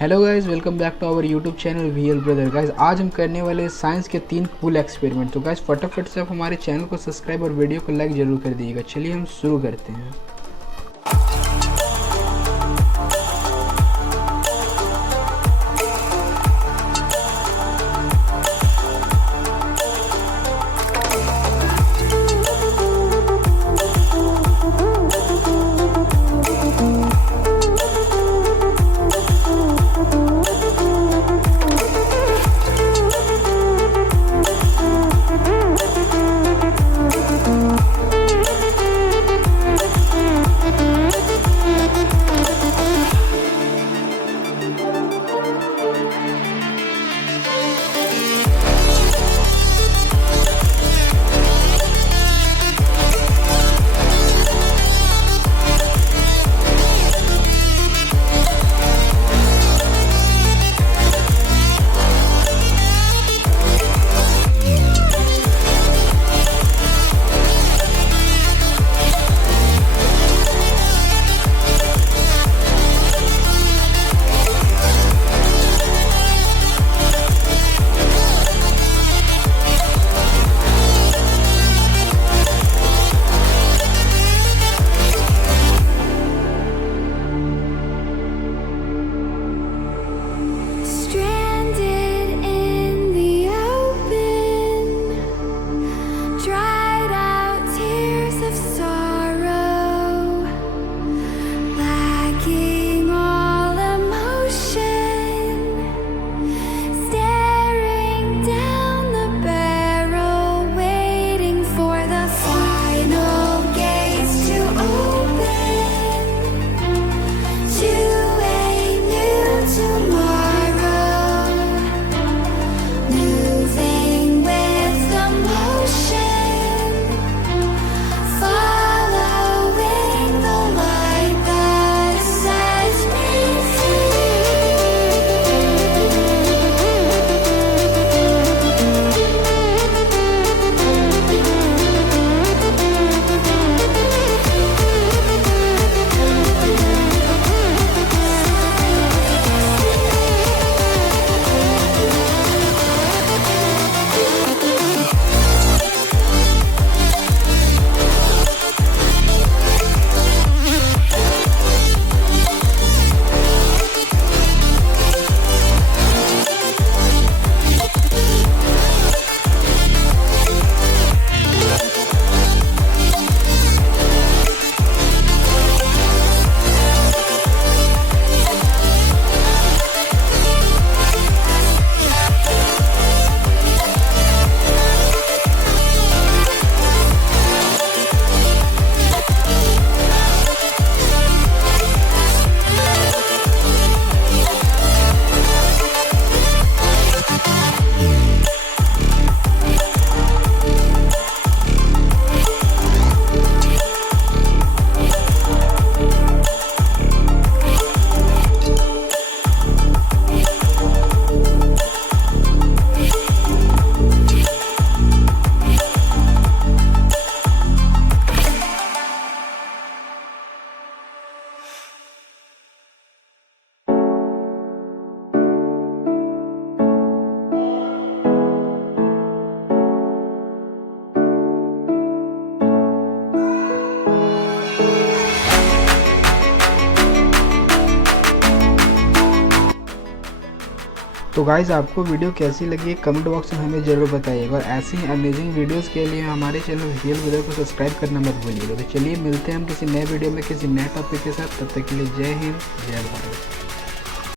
Hello guys, welcome back to our YouTube channel V L brother. Guys आज हम करने वाले साइंस के 3 कूल एक्सपेरिमेंट। तो गाइस फटाफट से आप हमारे चैनल को सब्सक्राइब और वीडियो को लाइक जरूर कर दीजिएगा। चलिए हम शुरू करते हैं। तो गाइज़ आपको वीडियो कैसी लगी कमेंट बॉक्स में हमें ज़रूर बताइएगा और ऐसी ही अमेजिंग वीडियोस के लिए हमारे चैनल वीएल ब्रदर को सब्सक्राइब करना मत भूलिएगा। तो चलिए मिलते हैं हम किसी नए वीडियो में किसी नए टॉपिक के साथ। तब तक के लिए जय हिंद, जय भारत।